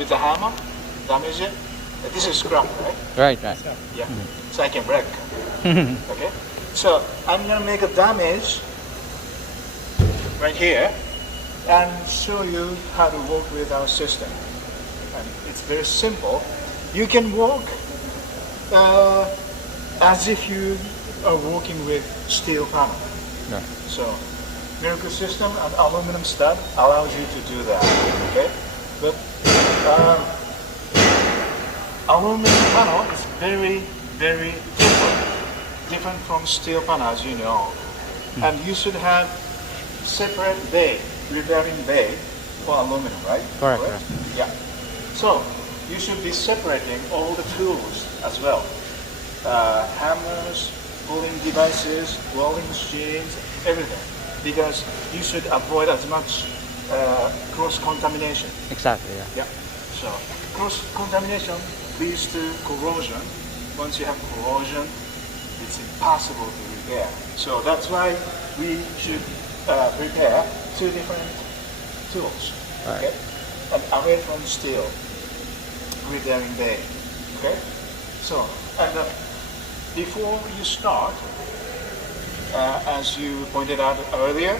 with the hammer, damage it. This is scrap, right? Right. Yeah. So I can break. Okay. So I'm gonna make a damage right here and show you how to work with our system. And it's very simple. You can work as if you are working with steel panel. Yeah. So miracle system and aluminum stud allows you to do that. Okay, but aluminum panel is very different from steel panel, as you know. And you should have separate bay, repairing bay for aluminum, right? Correct. Yeah. So you should be separating all the tools as well. Hammers, pulling devices, welding machines, everything. Because you should avoid as much cross-contamination. Exactly. Yeah. Yeah. So cross-contamination leads to corrosion. Once you have corrosion, it's impossible to repair. So that's why we should prepare two different tools. Right. Okay? And away from steel, repairing bay. Okay? So, and before you start, as you pointed out earlier,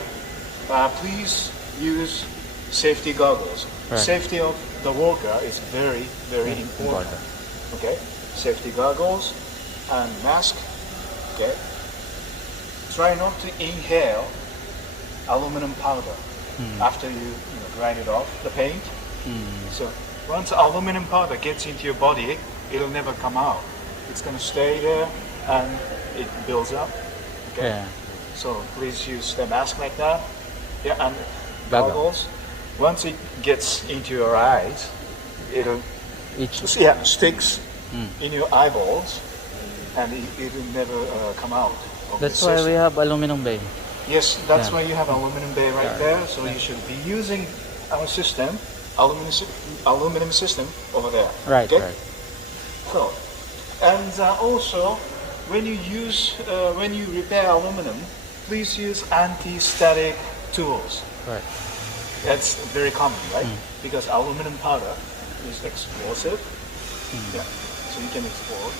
please use safety goggles. Right. Safety of the worker is very important. Okay? Safety goggles and mask. Okay? Try not to inhale aluminum powder after you grind it off the paint. So once aluminum powder gets into your body, it'll never come out. It's going to stay there and it builds up. Okay. Yeah. So please use the mask like that. Yeah, and goggles. Once it gets into your eyes, it'll sticks in your eyeballs, and it will never come out. That's why we have aluminum bay. Yes, that's why you have aluminum bay right there. So you should be using our system, aluminum system over there. Right. Okay? So, and also when you repair aluminum, please use anti-static tools. Right. That's very common, right? Because aluminum powder is explosive. Yeah, so you can explode.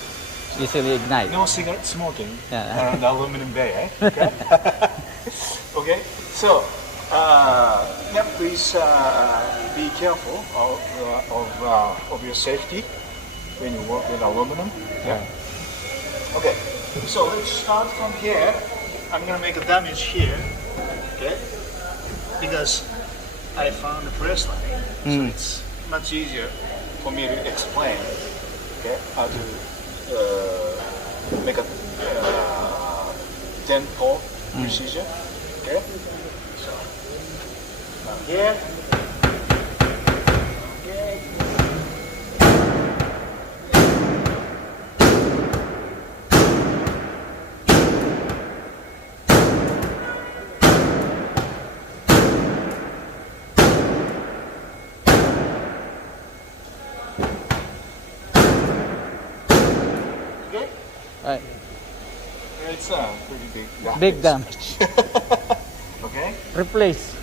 Easily ignite. No cigarette smoking Yeah. around aluminum bay, eh? Okay. Okay. So, please be careful of your safety when you work with aluminum. Yeah. Okay. So let's start from here. I'm gonna make a damage here. Okay. Because I found the press line, so it's much easier for me to explain. Okay. How to make a dent hole procedure. Okay. So now here. Okay. Okay. Right. It's a pretty big damage. Big damage. Okay. Replace.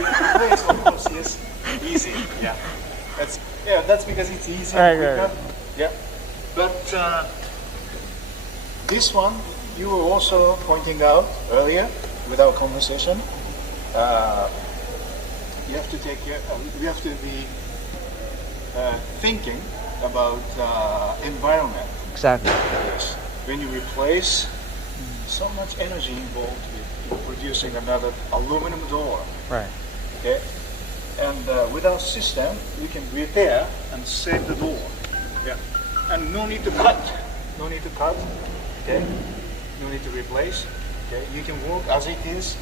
Yes, of course, yes. Easy. Yeah. That's because it's easy. Right, quicker. right. Yeah. But this one you were also pointing out earlier with our conversation. You have to take care. We have to be thinking about environment. Exactly. Yes. When you replace, so much energy involved with producing another aluminum door. Right. Okay, and with our system, we can repair and save the door. Yeah, and no need to cut. No need to cut. Okay, no need to replace. Okay, you can work as it is.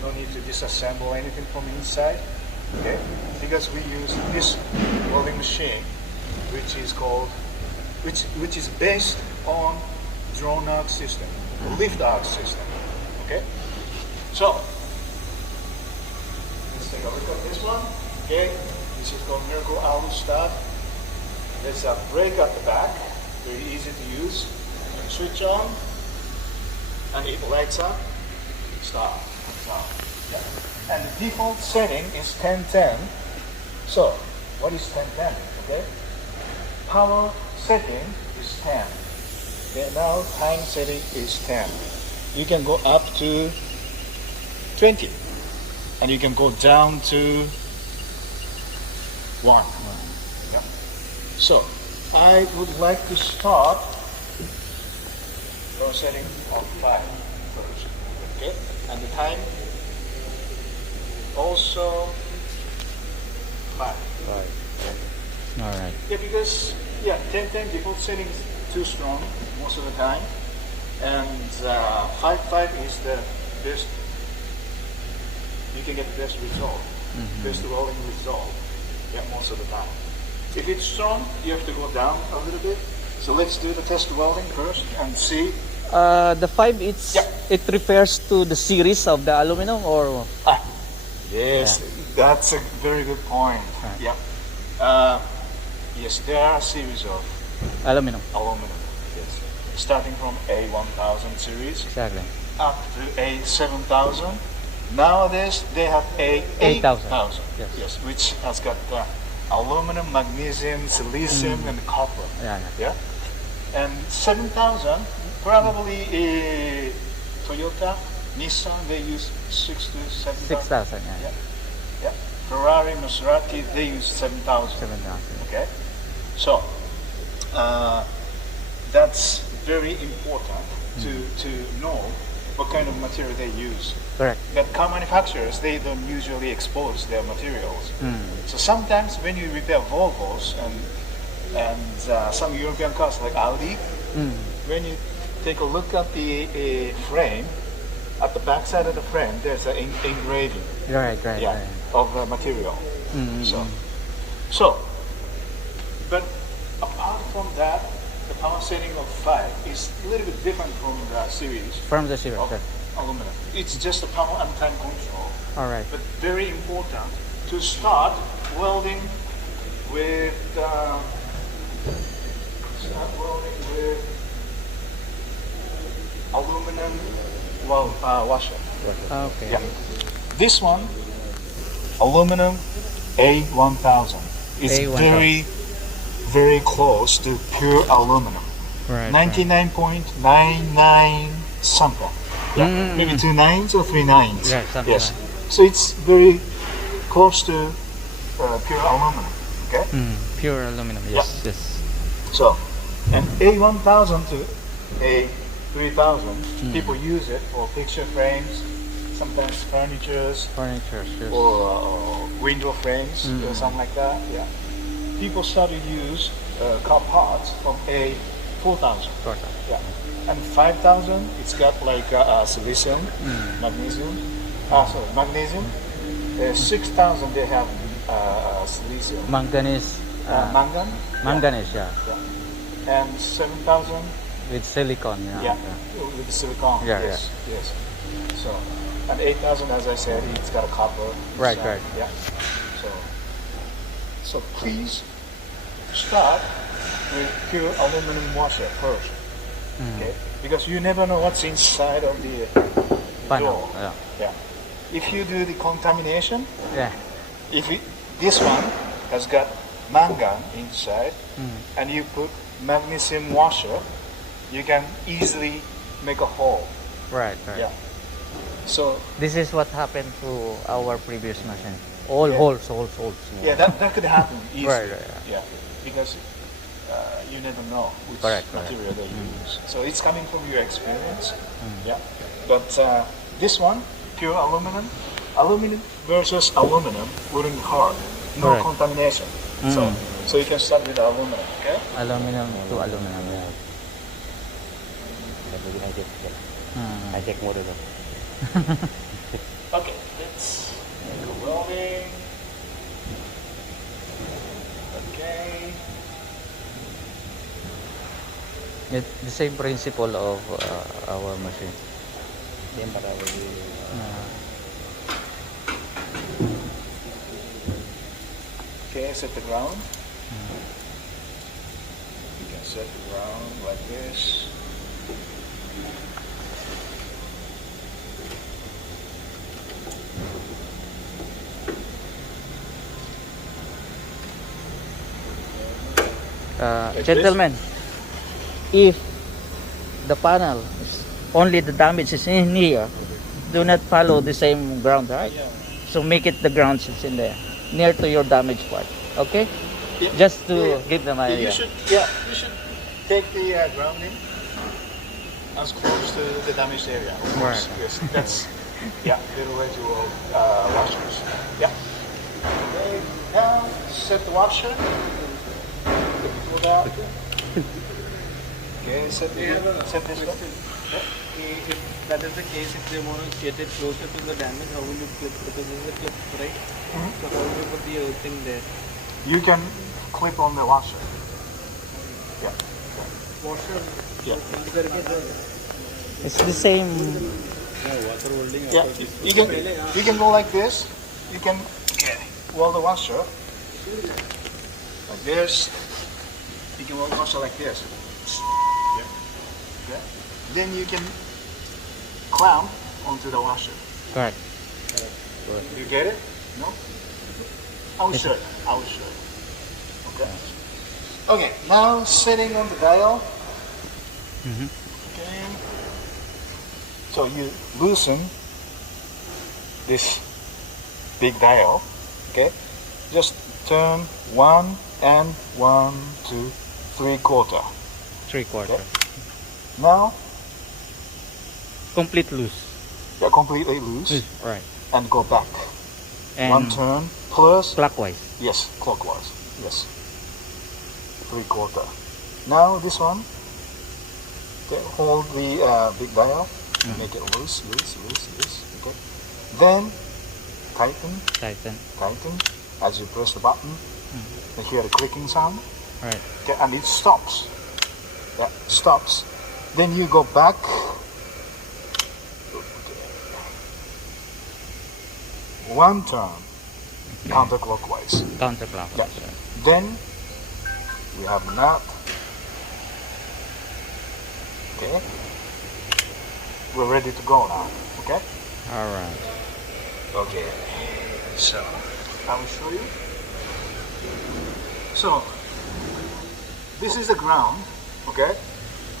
No need to disassemble anything from inside. Okay, because we use this welding machine, which is based on drawn arc system, lift arc system. Okay, so let's take a look at this one. Okay, this is called Miracle Alu Stud. There's a brake at the back, very easy to use. Switch on, and it lights up. Stop. Stop. Yeah. And the default setting is 1010. So What is 1010? Okay. Power setting is 10. Okay. Now time setting is 10. You can go up to 20, and you can go down to 1. Yeah. So I would like to start power setting on 5 first. Okay. And the time also 5. Right. All right. Yeah, because 10 default setting is too strong most of the time, and 5 is the best. You can get the best result, best welding result. Yeah, most of the time. If it's strong, you have to go down a little bit. So let's do the test welding first and see. The 5, it refers to the series of the aluminum, or Yes, that's a very good point. Right. Yeah. Yes, there are a series of aluminum. aluminum. Yes. Starting from A1000 series Exactly. up to A7000. Nowadays they have A8000. Yes. Which has got aluminum, magnesium, silicium, and copper. Yeah. Yeah. And 7000, probably Toyota, Nissan, they use 6 to 7000. 6,000. Yeah. Yeah. Ferrari, Maserati, they use 7000. 7,000. Okay. So that's very important to know what kind of material they use. Correct. But car manufacturers, they don't usually expose their materials. So sometimes when you repair Volvos and some European cars like Audi, when you take a look at the frame, at the back side of the frame, there's an engraving Right. of the material. So, but apart from that, the power setting of 5 is a little bit different from the series From the series. of Right. aluminum. It's just a power and time control, All right. but very important to start welding with aluminum washer. Okay. Yeah. This one, aluminum A1000. It's A1000. very, very close to pure aluminum. Right. 99.99 something. Yeah. Maybe 2 nines or 3 nines. Yeah, something Yes. So it's very close to pure aluminum. Okay. Pure aluminum. Yes. Yes. So, and A1000 to A3000, people use it for picture frames, sometimes furnitures, Yes. or window frames or something like that. Yeah. People started to use car parts from A4000. Yeah. And 5000, it's got like silicium, magnesium. Magnesium. 6000, they have silicium. Manganese. Mangan. Manganese. Yeah. And 7000, With silicon. with silicon. Yeah, Yes. So, and 8000, as I said, it's got a copper. Right. Yeah. So please start with pure aluminum washer first. Okay? Because you never know what's inside of the Panel. door. Yeah. Yeah. If you do the contamination, Yeah. this one has got mangan inside, and you put magnesium washer, you can easily make a hole. Right. Yeah. So This is what happened to our previous machine. All holes. yeah, that could happen easily. Right. Yeah, because you never know which Correct. material they use. So it's coming from your experience. Yeah. But this one, pure aluminum, aluminum versus aluminum wouldn't hurt. No Correct. contamination. So you can start with aluminum. Okay. Aluminum to aluminum. Yeah. I check mo dulu. Okay. Let's make a welding. Okay. It's the same principle of our machine. Yan para Okay, set the ground. You can set the ground like this. Like Gentlemen, if the panel is only the damage is in here, do not follow the same ground, right? So make it the ground is in there, near to your damaged part. Okay? Yeah. Just to give them an idea. You should take the grounding as close to the damaged area. Of course. Right. Yes, that's the way to washers. Yeah. Okay, now set the washer. Pull that. Okay, set this one. If that is the case, if they want to get it closer to the damage, how will you clip? Because this is a clip, right? So how will you put the earthing there? You can clip on the washer. Yeah. Washer. Yeah. It's the same. Yeah. You can go like this. You can weld the washer like this. You can weld the washer like this. Yeah. Yeah. Then you can clamp onto the washer. Correct. You get it? No? I will show you. Okay. Okay, now sitting on the dial. Okay. So you loosen this big dial. Okay. Just turn 1 and 1, 2, 3/4. 3/4. Okay. Now Complete loose. you're completely loose Right. and go back. And One turn plus. clockwise. Yes, clockwise. Yes. 3/4. Now this one. Okay, hold the big dial. Make it loose. Okay. Then tighten Tighten. as you press the button. You hear the clicking sound. Right. Okay, and it stops. Yeah, stops. Then you go back. One turn, counterclockwise. Counterclockwise. Yeah. Then we have a nut. Okay. We're ready to go now. Okay. All right. Okay. So I will show you. So this is the ground. Okay.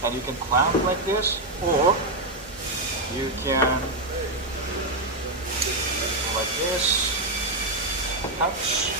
And you can clamp like this, or you can go like this. Touch.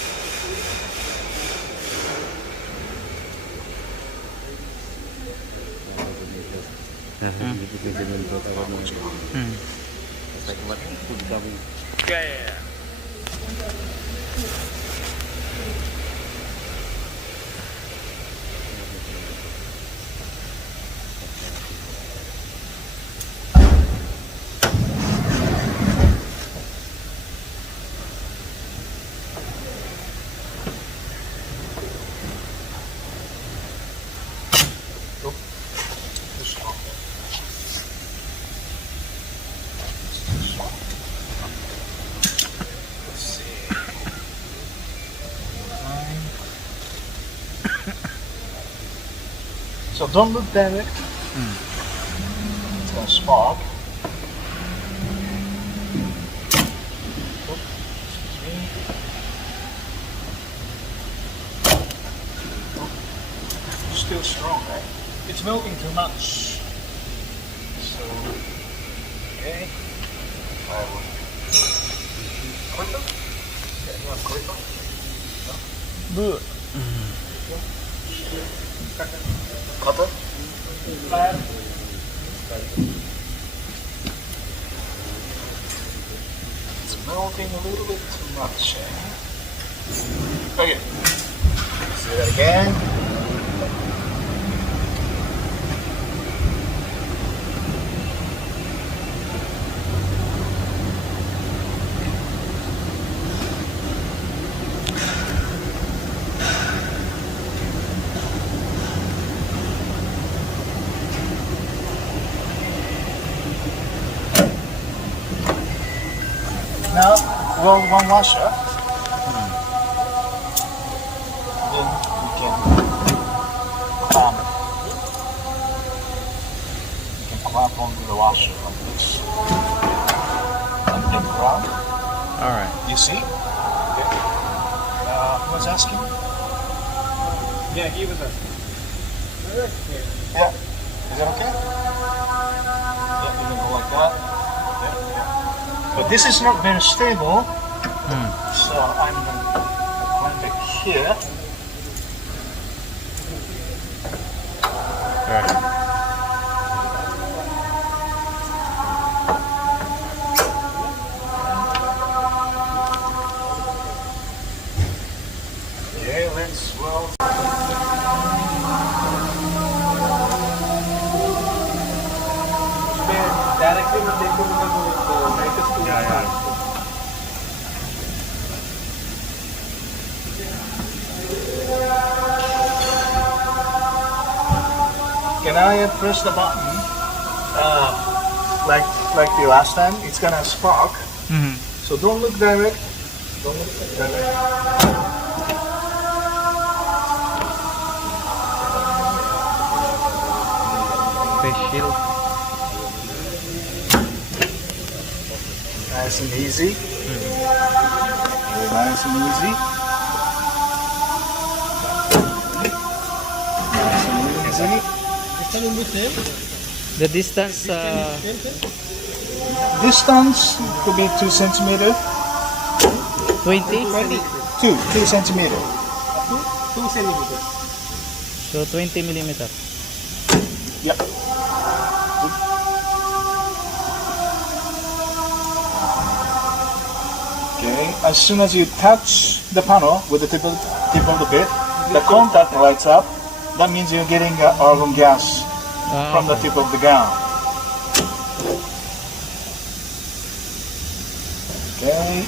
So don't look direct. It's gonna spark. Still strong, right? It's melting too much. So, okay. I will clip it. Okay, you want to clip it? Good. Cut it. It's melting a little bit too much. Okay. Let's do that again. Now, roll one washer. Then you can clamp. You can clamp onto the washer like this. And then ground. All right. You see? Okay. Who was asking? Yeah, he was asking. Yeah. Is that okay? Yeah, you can go like that. Yeah, yeah. But this is not very stable, so I'm going back here. Right. Okay, let's weld. Directly will take to the latest tool. Yeah. Can I press the button like the last time? It's gonna spark. Mm-hmm. So don't look direct. Don't look direct. Face shield. Nice and easy. Very nice and easy. Nice and easy. The distance, Distance could be 2 centimeter. 20. 2 centimeter. 2 centimeters. So 20 millimeter. Yep. Okay. As soon as you touch the panel with the tip of the bit, the contact lights up. That means you're getting argon gas from the tip of the gun. Okay,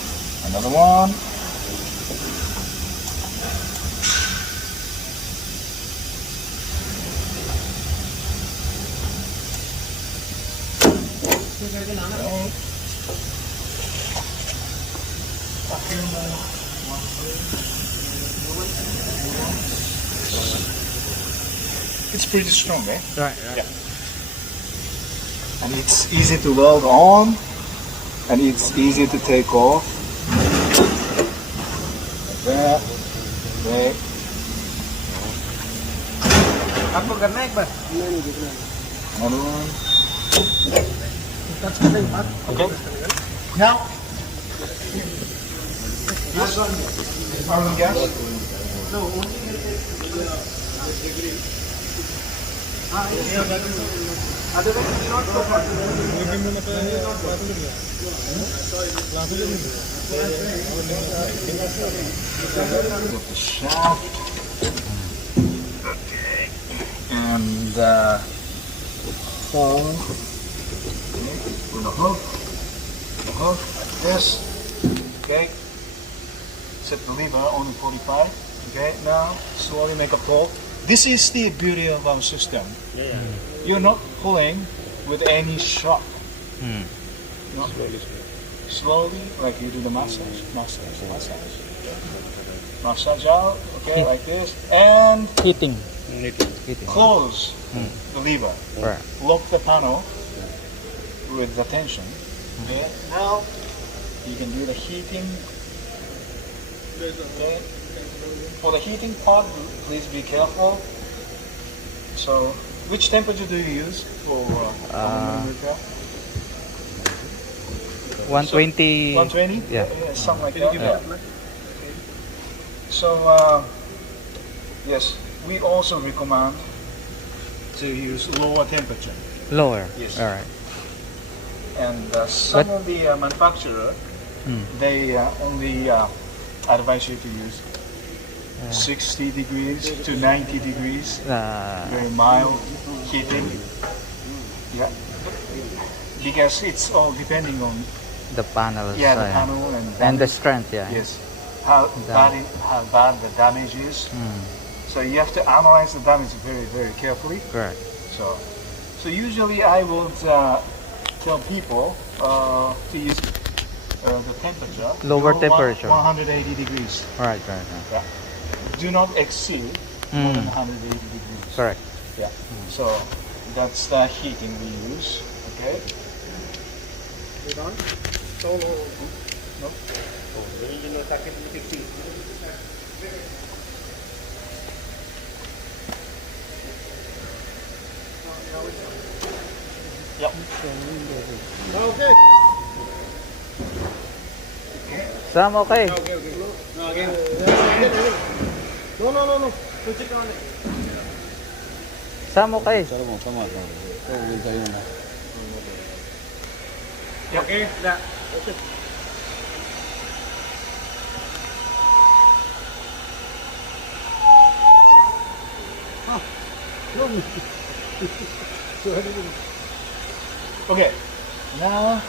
another one. It's pretty strong, eh? Right. Yeah. And it's easy to weld on, and it's easy to take off. Like that. Okay. आपको करना है एक बार? Another one. Okay. Now. Yes. Argon gas. Got the shaft. Okay. And hole. With a hook. Like this. Okay. Set the lever only 45. Okay. Now slowly make a pull. This is the beauty of our system. You're not pulling with any shock. No. Slowly, like you do the massage. Massage out, okay, like this. And Heating. close the lever. Right. Lock the panel with the tension. Okay. Now you can do the heating. Okay. For the heating part, please be careful. So, which temperature do you use for aluminum repair? 120. 120? Yeah. Something like that. Yeah. So, yes, we also recommend to use lower temperature. Lower. Yes. All right. And some of the manufacturer, they only advise you to use 60 degrees to 90 degrees. Very mild heating. Yeah. Because it's all depending on The panel. the panel and And the damage. strength, yeah. Yes. How bad the damage is. So you have to analyze the damage very, very carefully. Correct. So usually I would tell people to use the temperature. Lower temperature. 180 degrees. Right. Yeah. Do not exceed more than 180 degrees. Correct. Yeah. So that's the heating we use. Okay. No. Yep. Okay. Sam, okay. Okay. No, again. No. Switch it on. Sam, okay. Okay. Yeah. Okay. Okay. Now.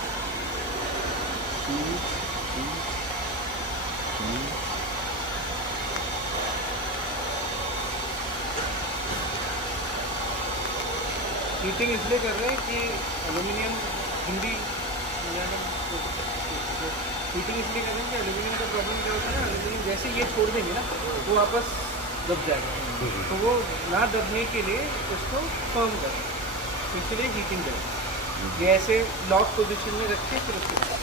Heating इसलिए कर रहे हैं कि aluminium Hindi heating इसलिए कर रहे हैं कि एल्यूमिनियम का प्रॉब्लम क्या होता है ना, एल्यूमिनियम जैसे ये छोड़ देंगे ना वो वापस दब जाएगा, तो वो ना दबने के लिए उसको फर्म करें, इसलिए हीटिंग करें, ये ऐसे लॉक पोजीशन में रख के फिर उसके बाद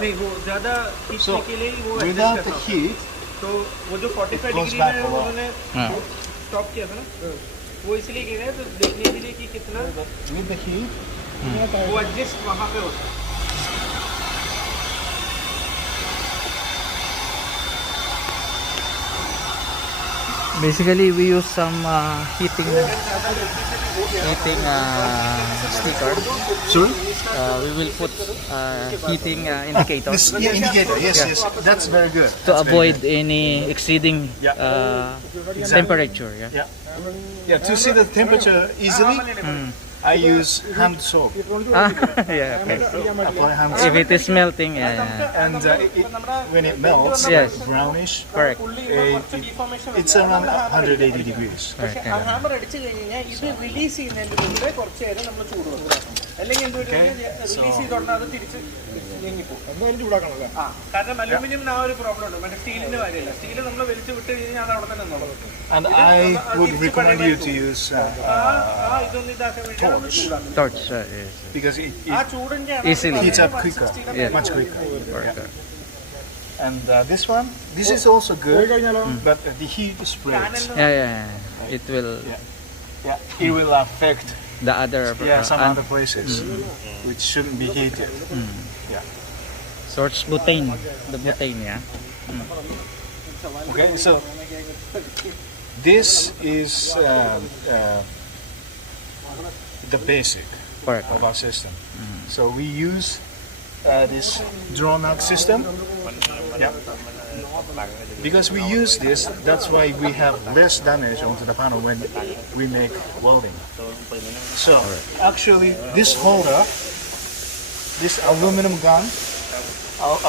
नहीं वो ज़्यादा खींचने के लिए वो Without the heat, तो वो जो 45 goes डिग्री back में a lot. उन्होंने स्टॉप किया था ना, वो इसलिए कह रहे हैं तो देखने के लिए कि कितना with the heat, वो एडजस्ट वहाँ पे होता है. Basically, we use some heating sticker. sorry? We will put heating indicator This indicator, yes. That's very good. to That's very avoid any exceeding temperature. Yeah. good. Yeah, to see the temperature easily, I use hand soap. Yeah. Okay. Apply hand If soap. it is melting, yeah. And when it melts, Yes. brownish, Correct. it's around 180 degrees. Correct. Hammer അടിച്ചു കഴിഞ്ഞാൽ ഇത് release ചെയ്യുന്നതിന് മുമ്പേ കുറച്ച് നേരം നമ്മൾ ചൂട് കൊടുക്കണം, അല്ലെങ്കിൽ എന്ത് റിലീസ് ചെയ്തോണ്ടാൽ അത് തിരിച്ച് നീങ്ങിപ്പോകും. ആ കാരണം അലൂമിനിയം ആ ഒരു പ്രോബ്ലം ഉണ്ട്, മറ്റേ സ്റ്റീലിന്റെ കാര്യമല്ല, സ്റ്റീൽ നമ്മൾ വലിച്ചു വിട്ട് കഴിഞ്ഞാൽ അത് അവിടെ തന്നെ നിന്നോളും. And I would recommend you to use ഇതൊന്നും ഇതാക്കാൻ വേണ്ടി നമ്മൾ ചൂടാക്കും, Torch. Yes. because ആ ചൂടിന്റെ Easily. heats up quicker, Yeah. much quicker. Correct. And this one, this is also good, but the heat spreads. Yeah. It will It will affect the other some other places which shouldn't be heated. sorts butane. The butane, yeah. Okay, so this is the basic Correct. of our system. So we use this drawn out system. Yeah. Because we use this, that's why we have less damage onto the panel when we make welding. So actually this holder, this aluminum gun,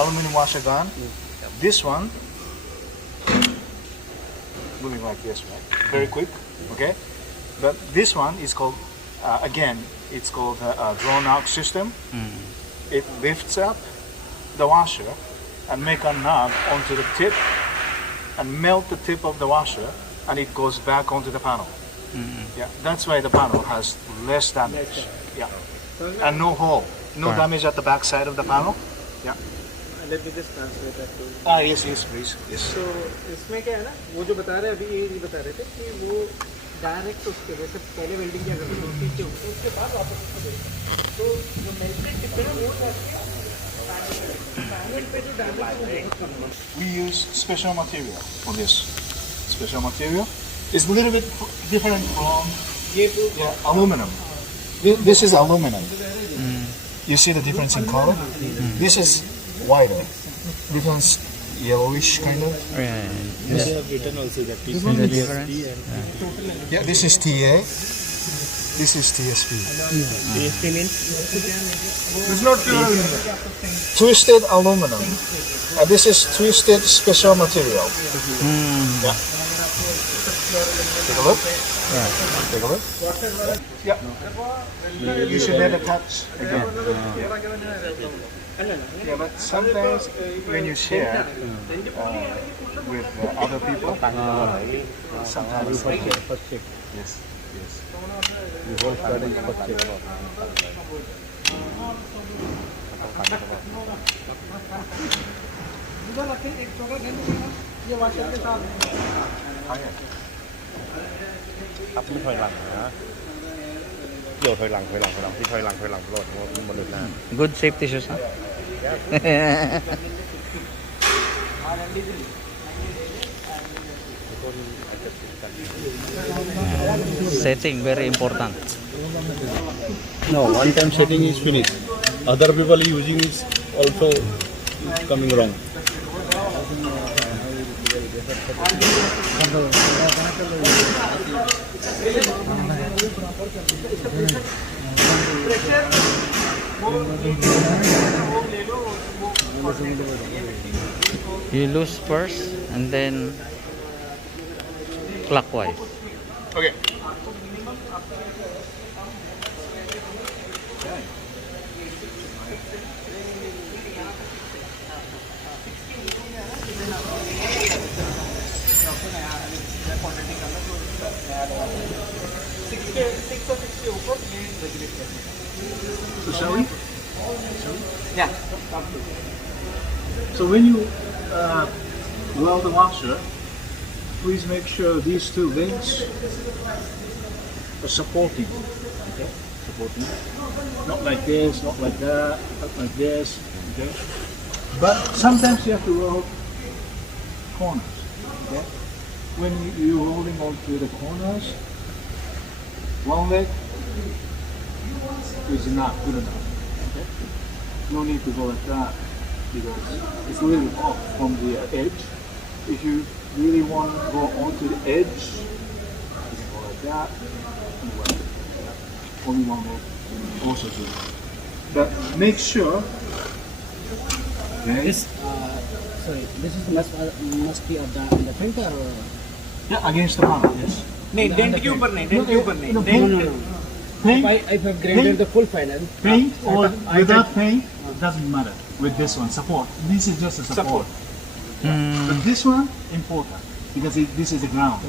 aluminum washer gun, this one moving like this, right? Very quick, okay? But this one is called, again, it's called a drawn out system. It lifts up the washer and make a knob onto the tip and melt the tip of the washer, and it goes back onto the panel. Yeah, that's why the panel has less damage. Yeah, and no hole, no Right. damage at the back side of the panel. Yeah. Let me just translate that to you. Yes, please. Yes. तो इसमें क्या है ना, वो जो बता रहे हैं अभी ये बता रहे थे कि वो डायरेक्ट उसके जैसे पहले वेल्डिंग क्या करते हैं नीचे होते हैं, उसके बाद वापस उसको देते हैं, तो जो मेल्टेड टिप है ना वो जाके पैनल पे जो damage We use special material for this. Special material is a little bit different from ये तो aluminum. This is aluminum. You see the difference in color? This is whiter. Difference yellowish kind of. This is the difference. Yeah, this is TA. This is TSP. TSP means It's not twisted aluminum. And this is twisted special material. Yeah. Take a look. Take a look. Yeah. You should never touch again. Yeah, but sometimes when you share with other people, sometimes yes. ये washer के साथ Oh, yeah. พับไม่ถอยหลังนะโยถอยหลังที่ถอยหลังโหลดมันบนหลุดหน้า Good safety shoes, huh? Setting very important. No, one time setting is finished. Other people using is also coming wrong. You lose first and then clockwise. Okay. So shall we? Yeah. So when you weld the washer, please make sure these two links are supporting. Okay, supporting. Not like this, not like that, not like this. Okay. But sometimes you have to weld corners. Okay. When you're holding on to the corners, one leg is not good enough. Okay. No need to go like that because it's really off from the edge. If you really want to go onto the edge, you can go like that and weld it. Only one will also do it. But make sure. Okay. This must be of the printer or Yeah, against the panel. Yes. नहीं dent के ऊपर नहीं dent के ऊपर नहीं No, dent Paint, if I've graded the full panel. paint or without paint, doesn't matter. With this one, support. This is just a support. But this one, important because this is the ground.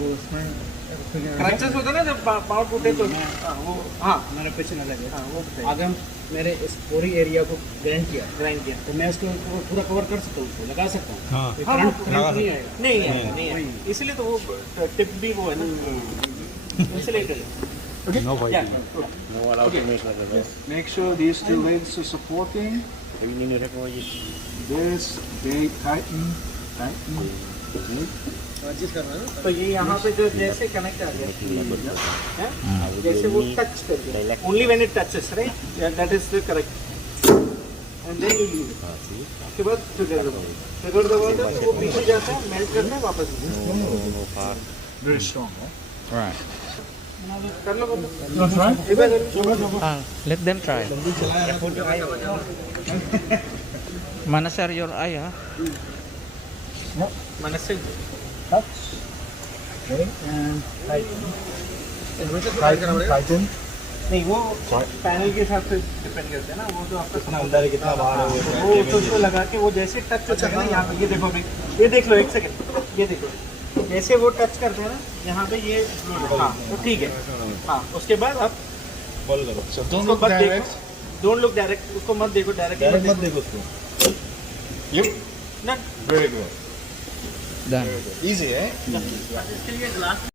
Crunches होता है ना जब पाँव टूटे तो वो हाँ मेरा पीछे न लगे हाँ वो बताइए। अगर मेरे इस पूरी एरिया को ग्राइंड किया ग्राइंड किया तो मैं इसको पूरा कवर कर सकता हूँ उसको लगा सकता हूँ हाँ। तो करंट नहीं आएगा नहीं है नहीं है इसलिए तो वो टिप भी वो है ना इंसुलेटेड No fighting. या No allowed to make like that. Make sure these two legs are supporting. Heavy new technology. This, okay, tighten. Okay. Adjust करना है ना तो ये यहाँ पे जो जैसे कनेक्ट आ गया हैं? जैसे वो टच कर दिया only when it touches right that is the correct and then you leave it उसके बाद ट्रिगर दबाते हैं तो वो पीछे जाता है मेल्ट करता है वापस Very strong, huh? Right. कर लो That's right. Let them try. Mana sir your eye, huh? मन से Touch. Okay, and tighten. Tighten. नहीं वो पैनल के हिसाब से डिपेंड करते हैं ना वो तो आपका कितना अंदर है कितना बाहर है वो तो उसको लगा के वो जैसे टच होता है ना यहाँ पे ये देखो अभी ये देख लो एक सेकंड ये देखो जैसे वो टच करते हैं ना यहाँ पे ये हाँ तो ठीक है हाँ उसके बाद आप बॉल करो So उसको don't look मत direct. देखो डोंट लुक डायरेक्ट उसको मत देखो डायरेक्ट डायरेक्ट मत देखो उसको You. ना Very good. Done. Easy, eh? इसके लिए ग्लास